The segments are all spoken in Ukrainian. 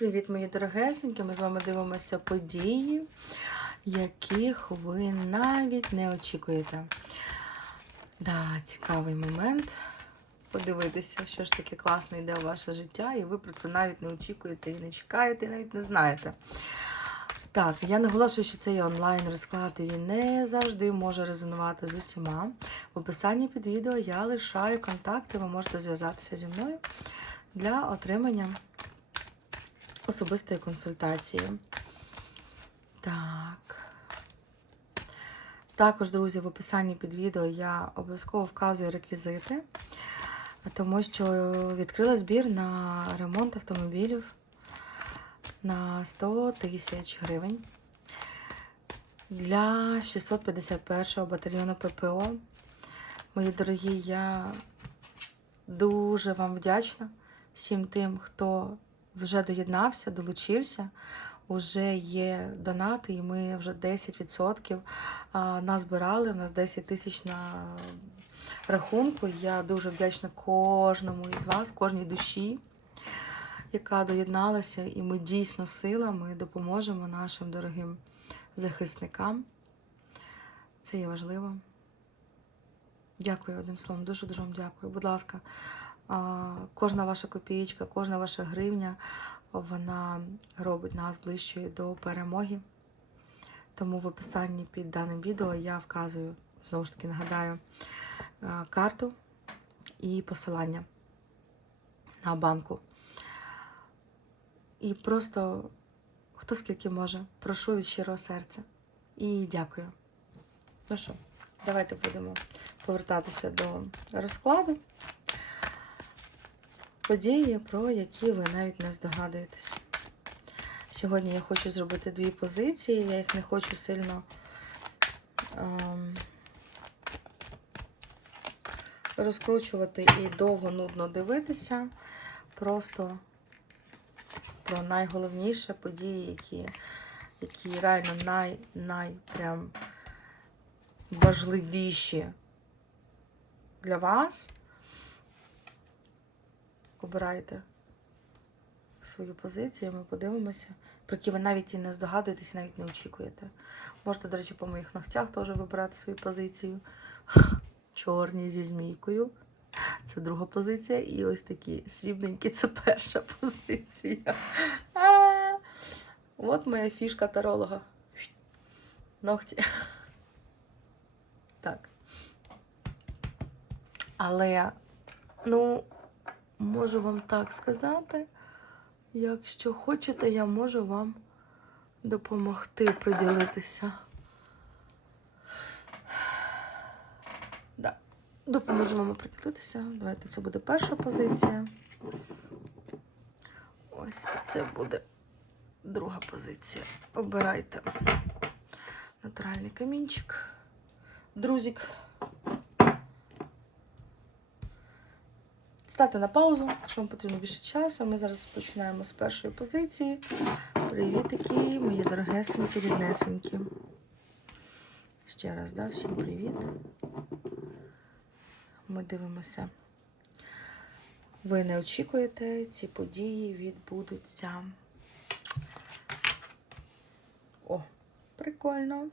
Привіт, мої дорогесенькі! Ми з вами дивимося події, яких ви навіть не очікуєте. Да, цікавий момент. Подивитися, що ж таке класно йде у ваше життя, і ви про це навіть не очікуєте і не чекаєте, і навіть не знаєте. Так, я наголошую, що цей онлайн розклад і він не завжди може резонувати з усіма. В описанні під відео я лишаю контакти, ви можете зв'язатися зі мною для отримання особистої консультації. Так. Також, друзі, в описанні під відео я обов'язково вказую реквізити, тому що відкрила збір на ремонт автомобілів на 100 тисяч гривень для 651-го батальйону ППО. Мої дорогі, я дуже вам вдячна всім тим, хто вже доєднався, долучився. Уже є донати, і ми вже 10% назбирали. У нас 10 тисяч на рахунку. Я дуже вдячна кожному із вас, кожній душі, яка доєдналася, і ми дійсно сила, ми допоможемо нашим дорогим захисникам. Це є важливо. Дякую одним словом, дуже дуже вам дякую. Будь ласка, кожна ваша копієчка, кожна ваша гривня, вона робить нас ближчою до перемоги. Тому в описанні під даним відео я вказую, знову ж таки нагадаю, карту і посилання на банку. І просто хто скільки може, прошу від щирого серця. І дякую. Ну що, давайте будемо повертатися до розкладу. Події, про які ви навіть не здогадуєтесь. Сьогодні я хочу зробити дві позиції, я їх не хочу сильно ем, розкручувати і довго нудно дивитися. Просто про найголовніше події, які, які реально най, най прям важливіші для вас. Обирайте свою позицію, ми подивимося, про які ви навіть і не здогадуєтесь, навіть не очікуєте. Можете, до речі, по моїх ногтях теж вибирати свою позицію. Чорні зі змійкою. Це друга позиція. І ось такі срібненькі це перша позиція. От моя фішка таролога. Ногті. Так. Але, ну, можу вам так сказати, якщо хочете, я можу вам допомогти приділитися. Да. Допоможу вам приділитися. Давайте це буде перша позиція. Ось це буде друга позиція. Обирайте натуральний камінчик. Друзик. Ставте на паузу, якщо вам потрібно більше часу. Ми зараз починаємо з першої позиції. Привітики, мої дорогесенькі, ріднесенькі. Ще раз, да, всім привіт. Ми дивимося. Ви не очікуєте, ці події відбудуться. О, прикольно.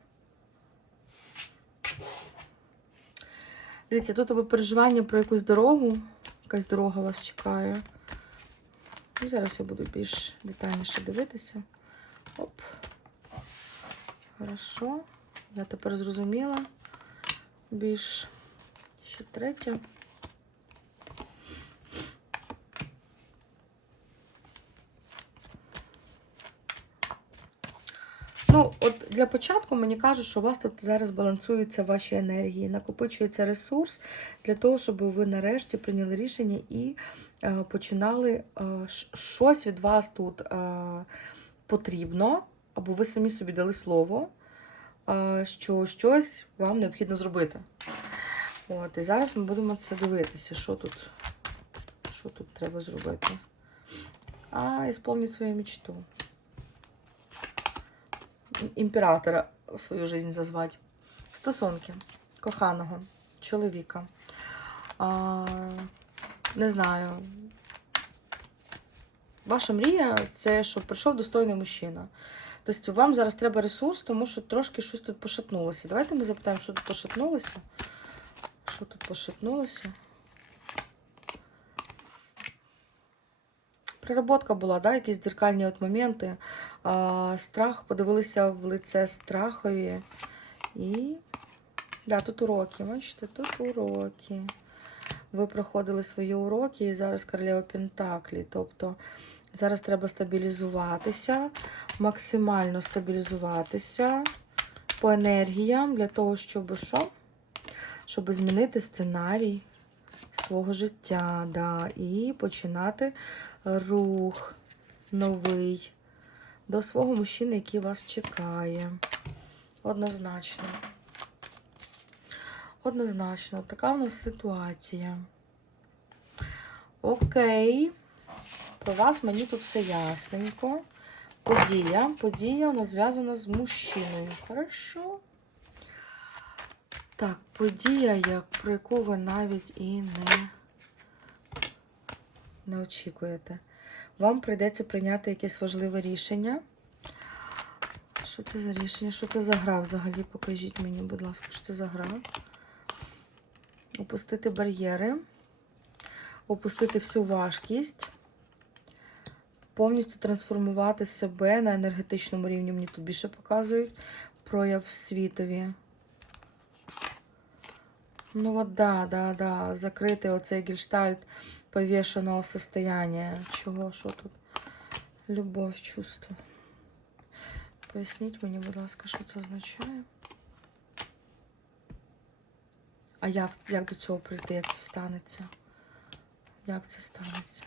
Дивіться, тут або переживання про якусь дорогу. Якась дорога вас чекає. І зараз я буду більш детальніше дивитися. Оп. Хорошо. Я тепер зрозуміла. Більш ще третя. Ну, от для початку мені кажуть, що у вас тут зараз балансуються ваші енергії, накопичується ресурс для того, щоб ви нарешті прийняли рішення і е, починали е, щось від вас тут е, потрібно, або ви самі собі дали слово, що щось вам необхідно зробити. От, і зараз ми будемо це дивитися, що тут, що тут треба зробити. А, ісполніть свою мечту імператора в свою жизнь зазвати. Стосунки коханого чоловіка. А, не знаю. Ваша мрія це щоб прийшов достойний мужчина. Тобто вам зараз треба ресурс, тому що трошки щось тут пошатнулося. Давайте ми запитаємо, що тут пошатнулося. Що тут пошатнулося? Приработка була, да? якісь дзеркальні от моменти. А, страх, подивилися в лице страхові. І. Да, тут уроки, бачите, тут уроки. Ви проходили свої уроки і зараз королева Пентаклі. Тобто зараз треба стабілізуватися, максимально стабілізуватися по енергіям для того, щоб що? Щоб змінити сценарій свого життя, да, і починати рух новий до свого мужчини, який вас чекає. Однозначно. Однозначно, така в нас ситуація. Окей. Про вас мені тут все ясненько. Подія. Подія у нас зв'язана з мужчиною. Хорошо. Так, подія, як, про яку ви навіть і не, не очікуєте. Вам прийдеться прийняти якесь важливе рішення. Що це за рішення? Що це за гра взагалі? Покажіть мені, будь ласка, що це за гра. Опустити бар'єри, опустити всю важкість, повністю трансформувати себе на енергетичному рівні. Мені тут більше показують прояв світові. Ну от да, да, да. Закритий оцей гельштальт повішеного состояння. Чого, що тут? Любов, чувство. Поясніть мені, будь ласка, що це означає? А як, як до цього прийти, як це станеться? Як це станеться?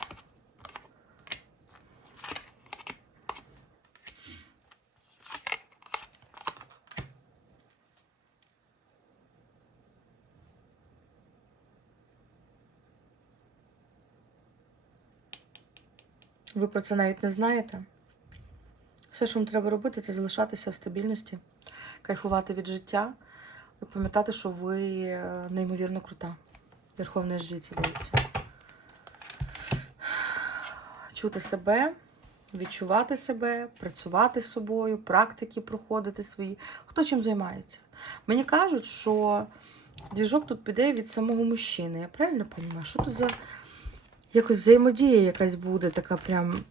Ви про це навіть не знаєте? Все, що вам треба робити, це залишатися в стабільності, кайфувати від життя і пам'ятати, що ви е, неймовірно крута. Верховна жриця. Чути себе, відчувати себе, працювати з собою, практики проходити свої. Хто чим займається? Мені кажуть, що двіжок тут піде від самого мужчини. Я правильно розумію? Що тут за якось взаємодія якась буде, така прям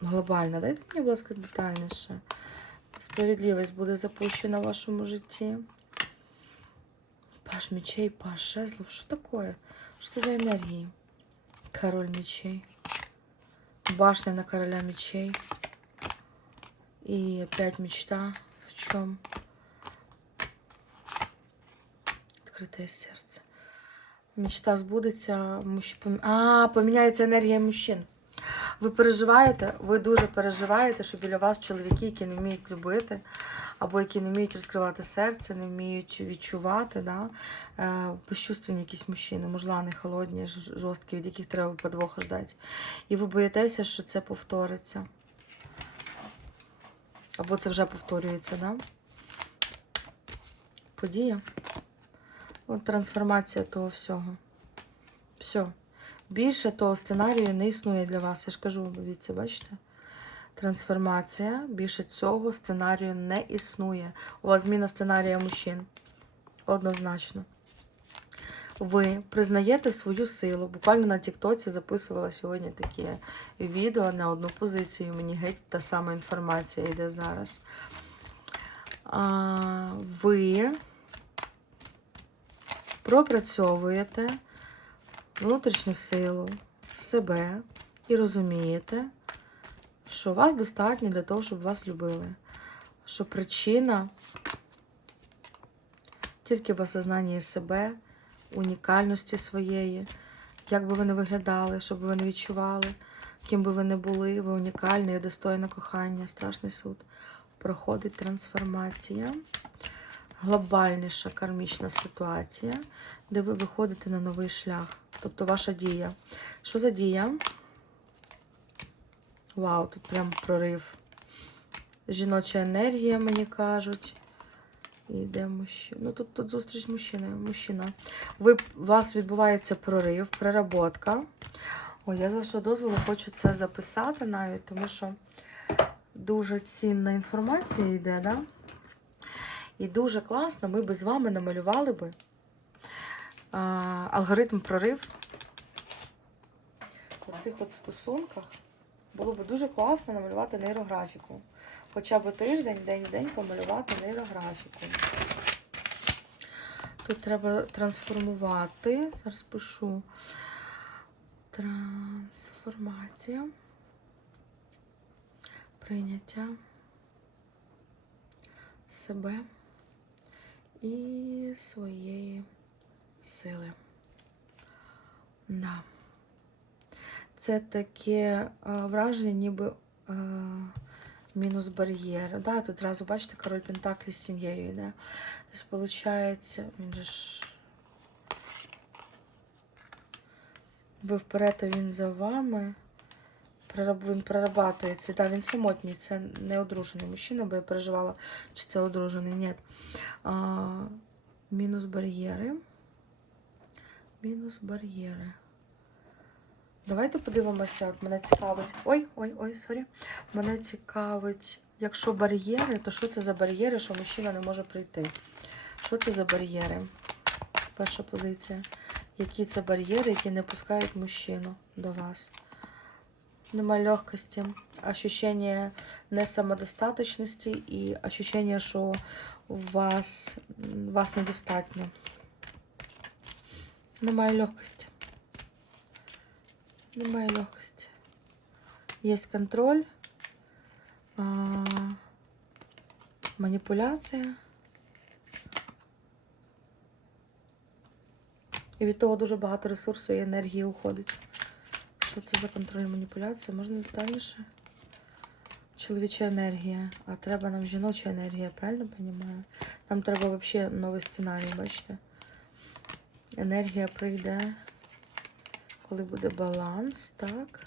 глобальна. Дайте мені, будь ласка, детальніше. Справедливість буде запущена в вашому житті. Паш мечей, паш жезлов. Що таке? Що за енергії? Король мечей. Башня на короля мечей. И опять мечта. В чем? Открытое сердце. Мечта збудеться. А, поміняється енергія мужчин. Ви переживаєте, ви дуже переживаєте, що біля вас чоловіки, які не вміють любити, або які не вміють розкривати серце, не вміють відчувати, да? е, безчувственні якісь мужчини, мужлани, холодні, жорсткі, від яких треба подвоха ждати. І ви боїтеся, що це повториться. Або це вже повторюється, да? Подія. От трансформація того всього. Все. Більше того сценарію не існує для вас. Я ж кажу, дивіться, бачите? Трансформація. Більше цього сценарію не існує. У вас зміна сценарія мужчин. Однозначно. Ви признаєте свою силу. Буквально на Тіктоці записувала сьогодні таке відео на одну позицію. Мені геть та сама інформація йде зараз. А, ви пропрацьовуєте внутрішню силу, себе і розумієте, що вас достатньо для того, щоб вас любили. Що причина тільки в осознанні себе, унікальності своєї, як би ви не виглядали, щоб ви не відчували, ким би ви не були, ви унікальні і достойне кохання, страшний суд. Проходить трансформація, глобальніша кармічна ситуація, де ви виходите на новий шлях. Тобто ваша дія. Що за дія? Вау, тут прям прорив. Жіноча енергія, мені кажуть. І йде мужчина. Ну тут, тут зустріч з. Мужчина. Ви, у вас відбувається прорив, переработка. Ой, я з вашого дозволу хочу це записати навіть, тому що дуже цінна інформація йде, да? І дуже класно ми би з вами намалювали би а, алгоритм прорив у цих от стосунках. Було б дуже класно намалювати нейрографіку. Хоча б тиждень, день в день помалювати нейрографіку. Тут треба трансформувати. Зараз пишу. Трансформація. Прийняття себе і своєї сили. Да. Це таке а, враження, ніби а, мінус бар'єр. Да, тут зразу бачите, король Пентаклі з сім'єю йде. Тобто, він же ж. Ви вперед, а він за вами. Він прорабатується. Да, він самотній, це не одружений мужчина, бо я переживала, чи це одружений. Ні. А, мінус бар'єри. Мінус бар'єри. Давайте подивимося, от мене цікавить. Ой, ой, ой, сорі. Мене цікавить, якщо бар'єри, то що це за бар'єри, що мужчина не може прийти? Що це за бар'єри? Перша позиція. Які це бар'єри, які не пускають мужчину до вас? Нема легкості, ощущение несамодостаточності і ощущение, що вас, вас недостатньо. Немає легкості. Немає легкості. Є контроль, маніпуляція. І від того дуже багато ресурсу і енергії уходить. Що це за контроль і маніпуляція? Можна детальніше? Чоловіча енергія, а треба нам жіноча енергія, правильно розумію? Нам треба взагалі новий сценарій, бачите? Енергія прийде, коли буде баланс, так.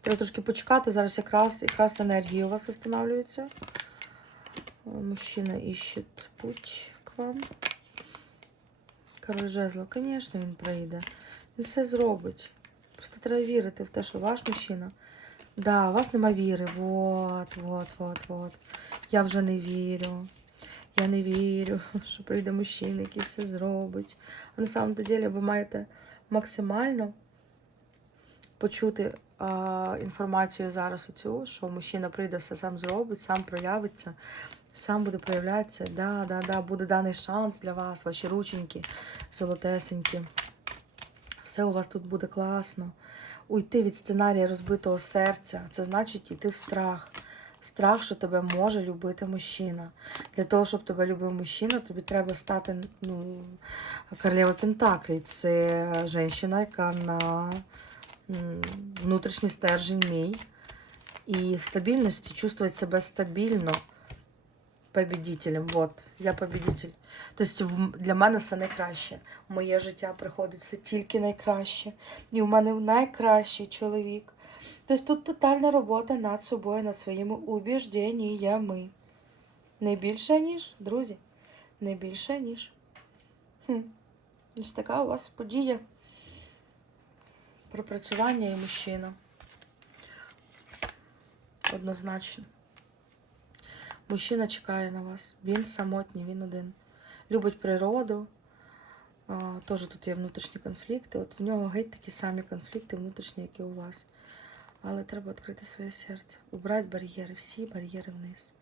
Треба трошки почекати, зараз якраз, якраз енергія у вас встановлюється. Мужчина ищет путь к вам. Король жезлов, звісно, він прийде. Він все зробить. Просто треба вірити в те, що ваш мужчина. Да, у вас нема віри. Вот, вот, вот, вот. Я вже не вірю. Я не вірю, що прийде мужчина, який все зробить. А на самом деле ви маєте максимально почути а, інформацію зараз оцю, що мужчина прийде, все сам зробить, сам проявиться, сам буде проявлятися. Да, да, да, буде даний шанс для вас, ваші рученьки золотесенькі. Все у вас тут буде класно. Уйти від сценарія розбитого серця. Це значить йти в страх. Страх, що тебе може любити мужчина. Для того, щоб тебе любив мужчина, тобі треба стати ну, королева Пентаклі. Це жінка, яка на внутрішній стержень мій. І стабільності, чувствувати себе стабільно победителем. Вот, я победитель. Тобто в- для мене все найкраще. Моє життя приходить все тільки найкраще. І в мене найкращий чоловік. Тобто тут тотальна робота над собою, над своїми убіжденнями. Не більше, ніж, друзі. Не більше, ніж. Хм. Ось така у вас подія. Пропрацювання і мужчина. Однозначно. Мужчина чекає на вас. Він самотній, він один. Любить природу. Теж тут є внутрішні конфлікти. От в нього геть такі самі конфлікти внутрішні, як і у вас. Але треба відкрити своє серце. Убрати бар'єри, всі бар'єри вниз.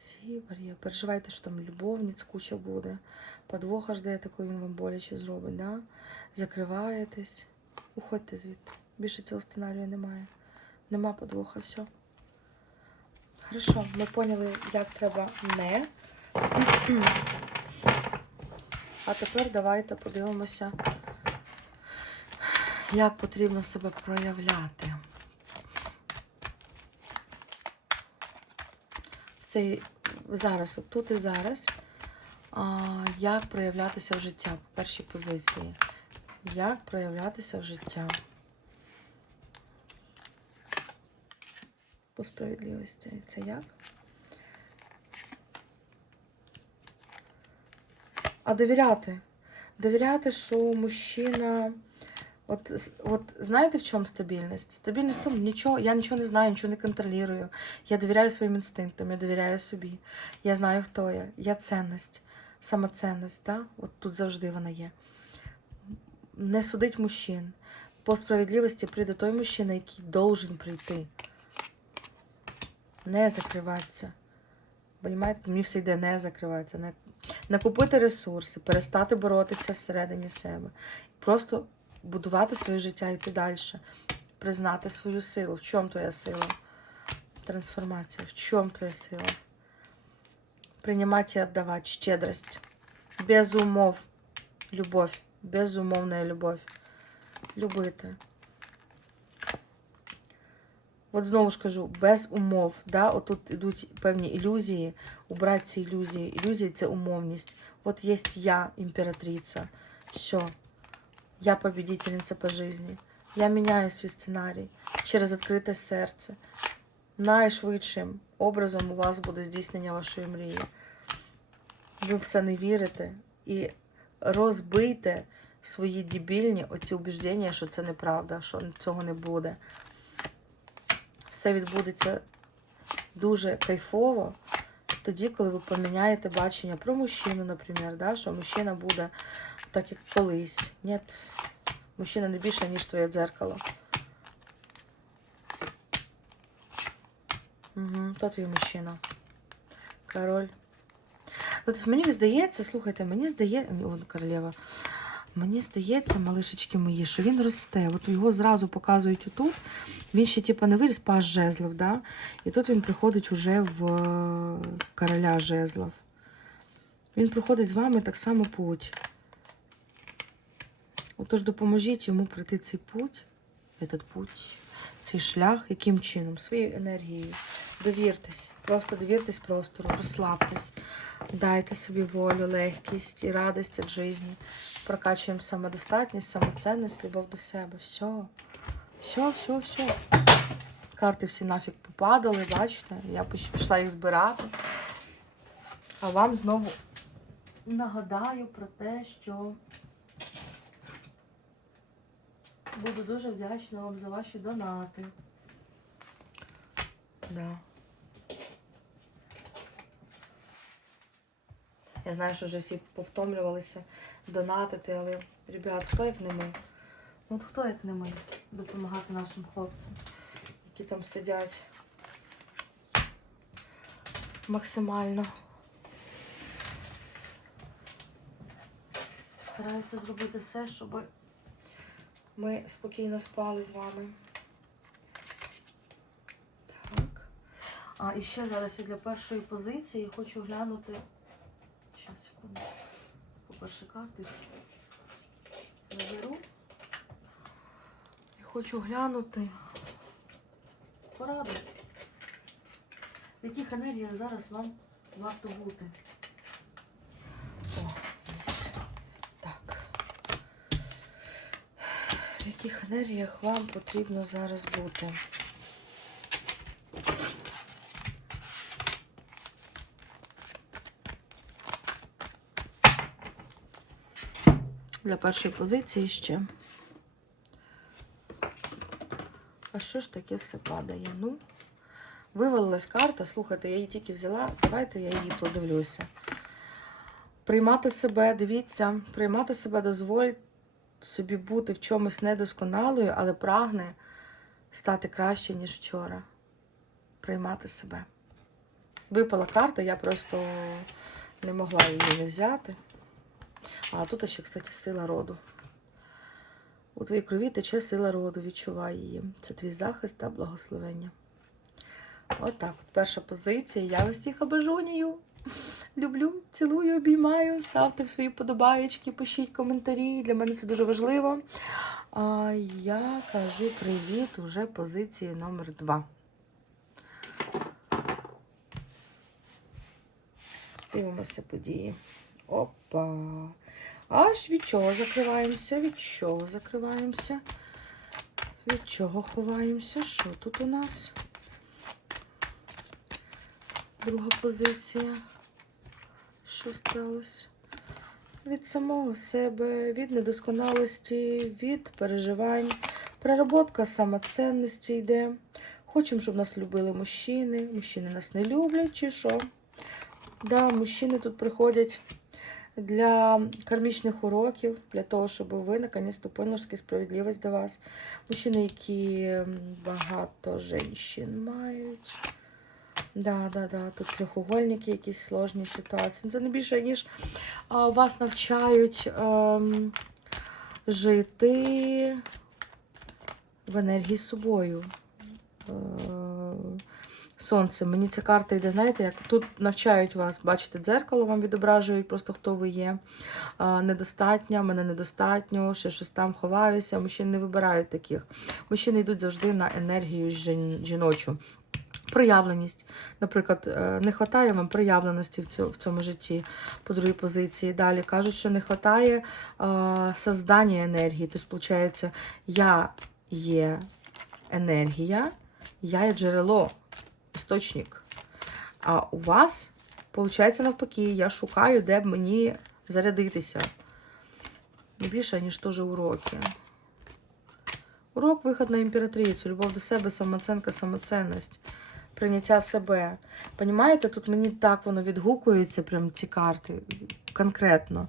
Всі бар'єри. Переживайте, що там любовниць куча буде. Подвоха жде, таку він вам боляче зробить. Да? Закриваєтесь. Уходьте звідти. Більше цього сценарію немає. Нема подвоха, все. Хорошо, ми поняли, як треба не. А тепер давайте подивимося, як потрібно себе проявляти. Цей зараз, от тут і зараз. А, як проявлятися в життя по першій позиції. Як проявлятися в життя. По справедливості. Це як? А довіряти. Довіряти, що мужчина От, от знаєте, в чому стабільність? Стабільність в тому, нічого, я нічого не знаю, нічого не контролюю. Я довіряю своїм інстинктам, я довіряю собі. Я знаю, хто я. Я цінність, самоцінність, да? от тут завжди вона є. Не судить мужчин. По справедливості прийде той мужчина, який должен прийти. Не закриватися. Понімаєте? Мені все йде не закриватися. Не... Накупити ресурси, перестати боротися всередині себе. Просто будувати своє життя, йти далі. Признати свою силу. В чому твоя сила? Трансформація. В чому твоя сила? Принимать и отдавать. Щедрость. Без умов. Любовь. Безумовная любовь. Любити. От знову ж кажу, без умов. Да? Отут йдуть певні ілюзії. Убрати ці ілюзії. Ілюзії це умовність. От є я, імператриця. Все. Я победительниця по житті. Я міняю свій сценарій через відкрите серце. Найшвидшим образом у вас буде здійснення вашої мрії. Ви в це не вірите і розбийте свої дебільні оці убіждення, що це неправда, що цього не буде. Все відбудеться дуже кайфово тоді, коли ви поміняєте бачення про мужчину, наприклад, да, що мужчина буде так, як колись. Ні, мужчина не більше, ніж твоє дзеркало. Угу, то твій мужчина. Король. Ну, тобто мені здається, слухайте, мені здається, королева, мені здається, малишечки мої, що він росте. От його зразу показують отут. Він ще, типу, не виріс паш жезлов, да? І тут він приходить уже в е, короля жезлов. Він проходить з вами так само путь. Отож, допоможіть йому пройти цей путь, этот путь, цей шлях, яким чином? Своєю енергією. Довіртесь, просто довіртесь простору, розслабтесь, дайте собі волю, легкість і радість від життя. Прокачуємо самодостатність, самоцінність, любов до себе. Все. Все, все, все. Карти всі нафіг попадали, бачите? Я пішла їх збирати. А вам знову нагадаю про те, що буду дуже вдячна вам за ваші донати. Да. Я знаю, що вже всі повтомлювалися донатити, але, ребят, хто як не ми? Ну, от хто як не ми допомагати нашим хлопцям, які там сидять максимально. Стараються зробити все, щоб ми спокійно спали з вами. Так. А і ще зараз я для першої позиції хочу глянути. Щас, секунду. Заберу. І хочу глянути пораду. В яких енергіях зараз вам варто бути? О, єсть. Так. В яких енергіях вам потрібно зараз бути? Для першої позиції ще. А що ж таке все падає? Ну, вивалилась карта. Слухайте, я її тільки взяла. Давайте я її подивлюся. Приймати себе, дивіться, приймати себе дозволь собі бути в чомусь недосконалою, але прагне стати краще, ніж вчора. Приймати себе. Випала карта, я просто не могла її не взяти. А тут ще, кстати, сила роду. У твоїй крові тече сила роду, відчувай її. Це твій захист та благословення. Отак, от перша позиція. Я вас всіх обожонюю. Люблю, цілую, обіймаю. Ставте свої подобаєчки, пишіть коментарі. Для мене це дуже важливо. А я кажу привіт уже позиції номер два. Дивимося події. Опа. Аж від чого закриваємося? Від чого закриваємося? Від чого ховаємося? Що тут у нас? Друга позиція. Що сталося? від самого себе, від недосконалості, від переживань. Переработка самоцінності йде. Хочемо, щоб нас любили мужчини. Мужчини нас не люблять, чи що? Да, мужчини тут приходять для кармічних уроків, для того, щоб ви наконець-то поняли, справедливість до вас. Мужчини, які багато жінчин мають. Да, да, да. Тут трьохугольники, якісь сложні ситуації. Ну, Це не більше, ніж а, вас навчають ем, жити в енергії з собою. Е, Сонце. Мені ця карта йде, знаєте, як тут навчають вас, бачите, дзеркало вам відображують, просто хто ви є. Недостатньо, мене недостатньо, ще щось там ховаюся. Мужчини не вибирають таких. Мужчини йдуть завжди на енергію жіночу. Проявленість. Наприклад, е, не вистачає вам проявленості в цьому житті по другій позиції. Далі кажуть, що не вистачає е, создання енергії. Тобто, виходить, я є енергія, я є джерело, істочник. А у вас, виходить, навпаки, я шукаю, де б мені зарядитися. Не більше, ніж теж уроки. Урок виход на імператрицю, любов до себе, самооценка, самоцінність, прийняття себе. Понімаєте, тут мені так воно відгукується, прям ці карти, конкретно.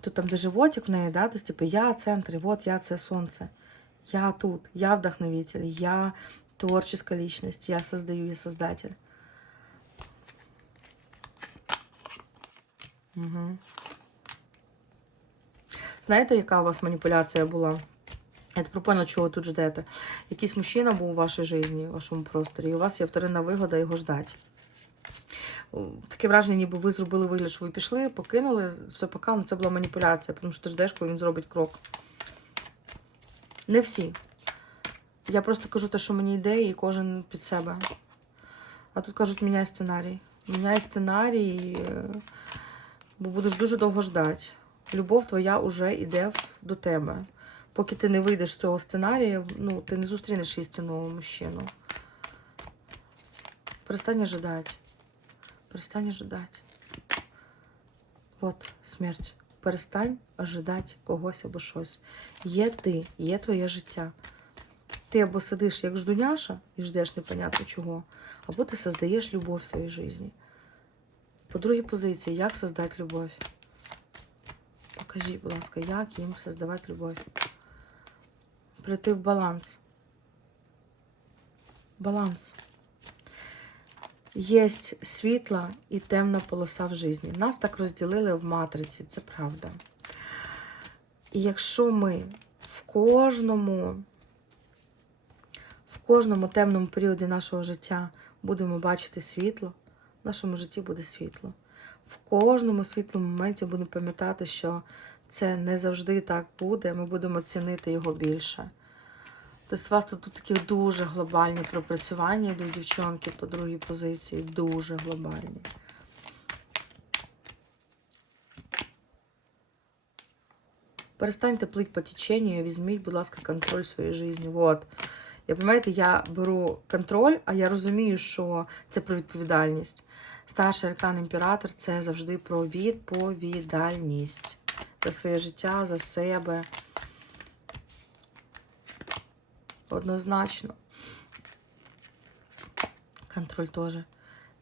Тут там, де животик в неї, да, то, типу, я центр, от я це сонце. Я тут, я вдохновитель, я творческая личность, я создаю, я создатель. Угу. Знаєте, яка у вас маніпуляція була? Я тепер поняла, чого ви тут ждете. Якийсь мужчина був у вашій житті, в вашому просторі, і у вас є вторинна вигода його ждати. Таке враження, ніби ви зробили вигляд, що ви пішли, покинули, все пока, ну це була маніпуляція, тому що ти ждеш, коли він зробить крок. Не всі. Я просто кажу те, що мені йде, і кожен під себе. А тут кажуть, міняй сценарій. Міняй сценарій, е, бо будеш дуже довго ждати. Любов твоя вже йде до тебе. Поки ти не вийдеш з цього сценарія, ну, ти не зустрінеш істинного мужчину. Перестань ожидати. Перестань ожидати. От, смерть. Перестань ожидати когось або щось. Є ти, є твоє життя. Ти або сидиш як ждуняша і ждеш непонятно чого, або ти создаєш любов в своїй житті. По другій позиції, як создати любов? Покажіть, будь ласка, як їм создавати любов? Прийти в баланс. Баланс. Є світла і темна полоса в житті. Нас так розділили в матриці, це правда. І якщо ми в кожному кожному темному періоді нашого життя будемо бачити світло, в нашому житті буде світло. В кожному світлому моменті будемо пам'ятати, що це не завжди так буде, ми будемо цінити його більше. Тобто у вас тут, тут такі дуже глобальні пропрацювання йдуть дівчонки по другій позиції, дуже глобальні. Перестаньте плыть по течению, візьміть, будь ласка, контроль своєї житті. Вот. Я розумієте, я беру контроль, а я розумію, що це про відповідальність. Старший аркан імператор це завжди про відповідальність за своє життя, за себе. Однозначно. Контроль теж.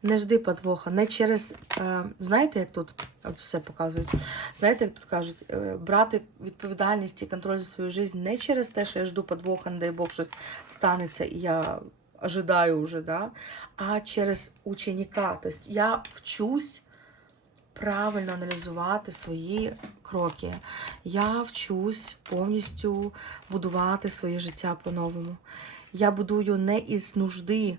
Не жди подвоха. Не через. Е, знаєте, як тут от все показують? Знаєте, як тут кажуть, е, брати відповідальність і контроль за свою життя не через те, що я жду подвоха, не дай Бог, щось станеться, і я ожидаю вже, да? а через ученика. Тобто я вчусь правильно аналізувати свої кроки. Я вчусь повністю будувати своє життя по-новому. Я будую не із нужди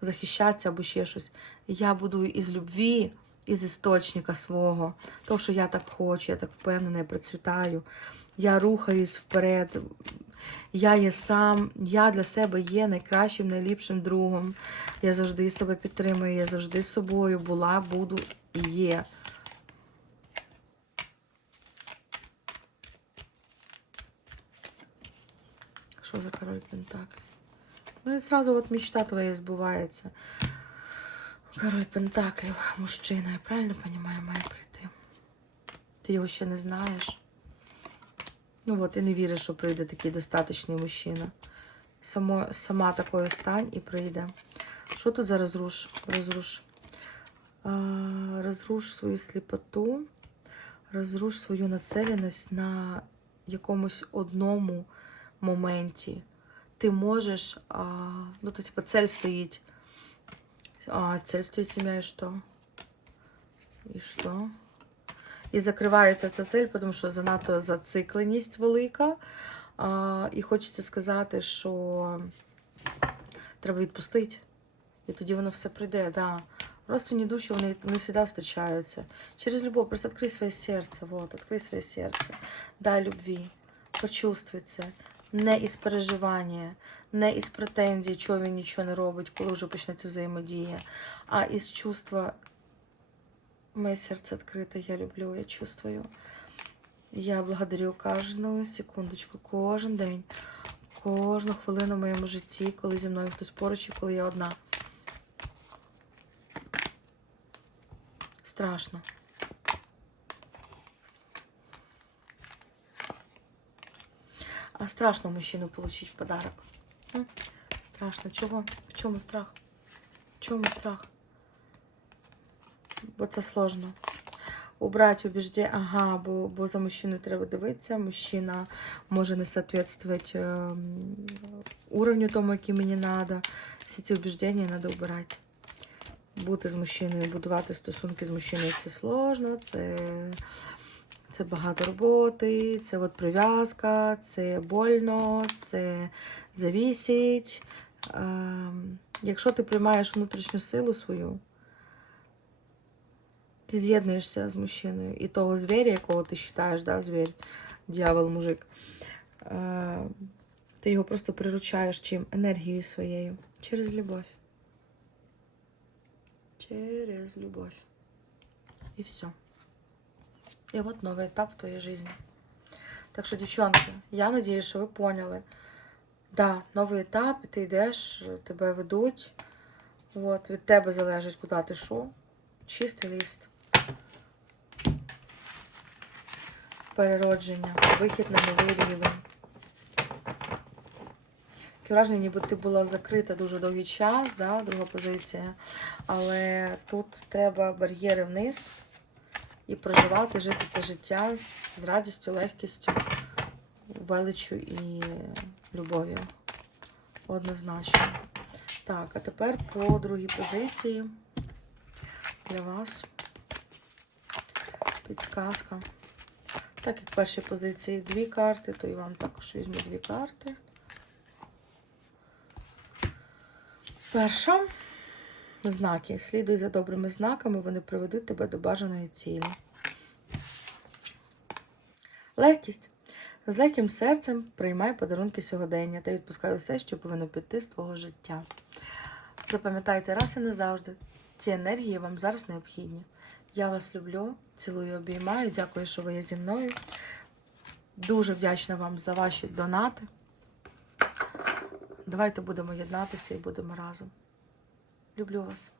захищатися або ще щось. Я будую із любві, із істочника свого. Того, що я так хочу, я так впевнена, я процвітаю. Я рухаюсь вперед. Я є сам, я для себе є найкращим, найліпшим другом. Я завжди себе підтримую, я завжди з собою була, буду і є. Що за король Пентаклів? Ну и сразу вот мечта твоя сбывается. Король Пентаклів, мужчина, я правильно понимаю, має прийти. Ти його ще не знаєш. Ну от, і не віриш, що прийде такий достаточний мужчина. Само, сама такою стань і прийде. Що тут за розруш? Розруш. А, розруш свою сліпоту, розруш свою нацеленість на якомусь одному моменті. Ти можеш, а, ну, то, типа, цель стоїть. А, цель сім'я, і що? І що? І закривається ця цель, тому що занадто зацикленість велика. А, і хочеться сказати, що треба відпустити. І тоді воно все прийде, да. Родственні душі, вони не завжди зустрічаються. Через любов, просто відкрий своє серце, вот, відкрий своє серце. Дай любві, почувствуй це. Не із переживання, не із претензій, чого він нічого не робить, коли вже почнеться взаємодія, а із чувства Моє серце відкрите, я люблю, я чувствую. Я благодарю кожну секундочку, кожен день, кожну хвилину в моєму житті, коли зі мною хтось поруч і коли я одна. Страшно. А страшно мужчину получить в подарок. М? Страшно. Чого? В чому страх? В чому страх? Бо це сложно. Убрати убіждення, ага, бо, бо за мужчиною треба дивитися. Мужчина може не соответствовать е, уровню тому, який мені треба. Всі ці убіждення треба убирати. Бути з мужчиною, будувати стосунки з мужчиною це сложно, це, це багато роботи, це от прив'язка, це больно, це завісить. Е, якщо ти приймаєш внутрішню силу свою, ти з'єднуєшся з мужчиною. І того звіря, якого ти вважаєш, да, звір, дьявол, мужик, е, ти його просто приручаєш чим? Енергією своєю. Через любов. Через любов. І все. І от новий етап в твоїй житті. Так що, дівчонки, я надію, що ви поняли. Да, новий етап, ти йдеш, тебе ведуть. От, від тебе залежить, куди ти йшов. Чистий ліст. Переродження, вихід на новий рівень. Таке враження, ніби ти була закрита дуже довгий час, да, друга позиція. Але тут треба бар'єри вниз і проживати, жити це життя з радістю, легкістю, величчю і любов'ю. Однозначно. Так, а тепер по другій позиції для вас підсказка. Так як в першій позиції дві карти, то і вам також візьму дві карти. Перша знаки. Слідуй за добрими знаками, вони приведуть тебе до бажаної цілі. Легкість. З легким серцем приймай подарунки сьогодення та відпускай усе, що повинно піти з твого життя. Запам'ятайте раз і назавжди, ці енергії вам зараз необхідні. Я вас люблю, цілую, обіймаю. Дякую, що ви є зі мною. Дуже вдячна вам за ваші донати. Давайте будемо єднатися і будемо разом. Люблю вас.